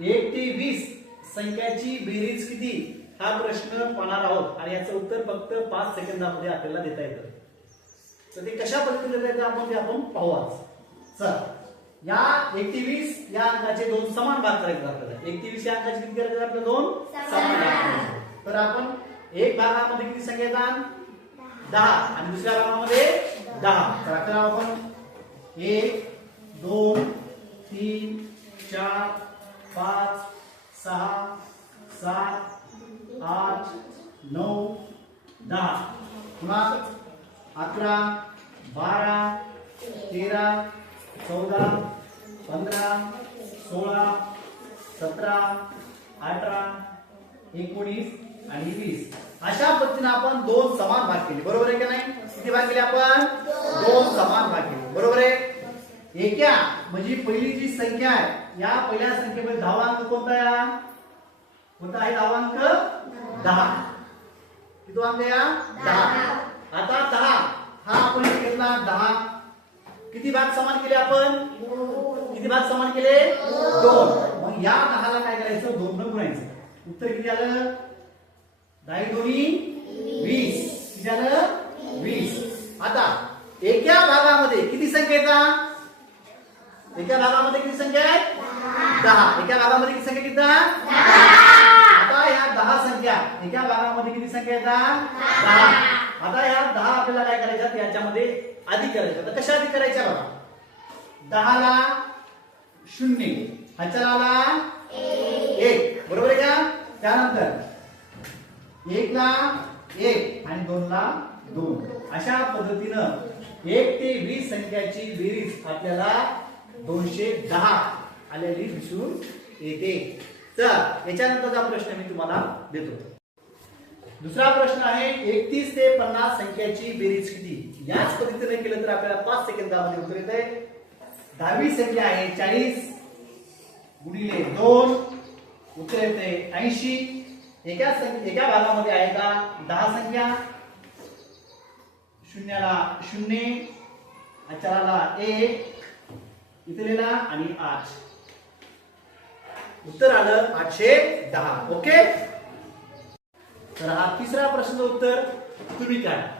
एक ते वीस संख्याची बेरीज किती? हा प्रश्न पाहणार आहोत. आणि याचं उत्तर फक्त पाच सेकंदामध्ये आपल्याला देता येतं. तर ते कशा पद्धतीने देता येतं आपण ते आपण पाहू आज चल. या एक वीस या अंकाचे दोन समान भाग करायचे आपल्याला. एक या अंकाचे किती करायचे आपल्याला दोन? समान भाग तर आपण एक भागामध्ये किती संख्या येतात? दहा. आणि दुसऱ्या भागामध्ये दहा. तर आपण एक दोन तीन चार पाच सहा सात आठ नऊ दहा. पुन्हा अकरा बारा तेरा चौदा पंधरा सोळा सतरा अठरा एकोणीस आणि वीस. अशा पद्धतीने आपण दोन समान भाग केले. बरोबर आहे का नाही? किती भाग केले आपण? दोन समान भाग केले. बरोबर आहे? एका म्हणजे पहिली जी संख्या आहे या पहिल्या संख्येमध्ये दहावा अंक कोणता आहे? कोणता आहे दहावा अंक? दहा. किती अंक हा? दहा. आता दहा. हा आपण घेतला दहा. किती भाग समान केले आपण? किती भाग समान केले? दोन. मग या दहाला काय करायचं? दोन न गुणायचं उत्तर किती आलं? दहा दोन्ही वीस. किती आलं? वीस. आता एका भागामध्ये किती संख्या येतात? एका भागामध्ये किती संख्या आहे दहा. एका भागामध्ये किती संख्या येतात आता ह्या दहा संख्या एका भागामध्ये किती संख्या येतात दहा. आता ह्या दहा आपल्याला काय करायच्यात? याच्यामध्ये अधिक करायच्या तर कशा अधिक करायच्या बघा? दहाला शून्य. हजाराला एक. बरोबर आहे का? त्यानंतर एक ला एक आणि दोन ला दोन. अशा पद्धतीनं एक ते वीस संख्याची बेरीज आपल्याला दोनशे दहा आलेली दिसून येते. तर याच्यानंतरचा प्रश्न मी तुम्हाला देतो. दुसरा प्रश्न आहे एकतीस ते पन्नास संख्याची बेरीज किती? याच पद्धतीने केलं तर आपल्याला पाच सेकंदामध्ये उत्तर येत आहे दहावी संख्या आहे चाळीस गुणिले दोन उत्तर येते ऐंशी. एका संख्या एका भागामध्ये आहे का? दहा संख्या. शून्याला शून्य अचाराला एक इथलेला आणि आठ. उत्तर आलं आठशे दहा. ओके? तर हा तिसरा प्रश्न उत्तर तुम्ही काय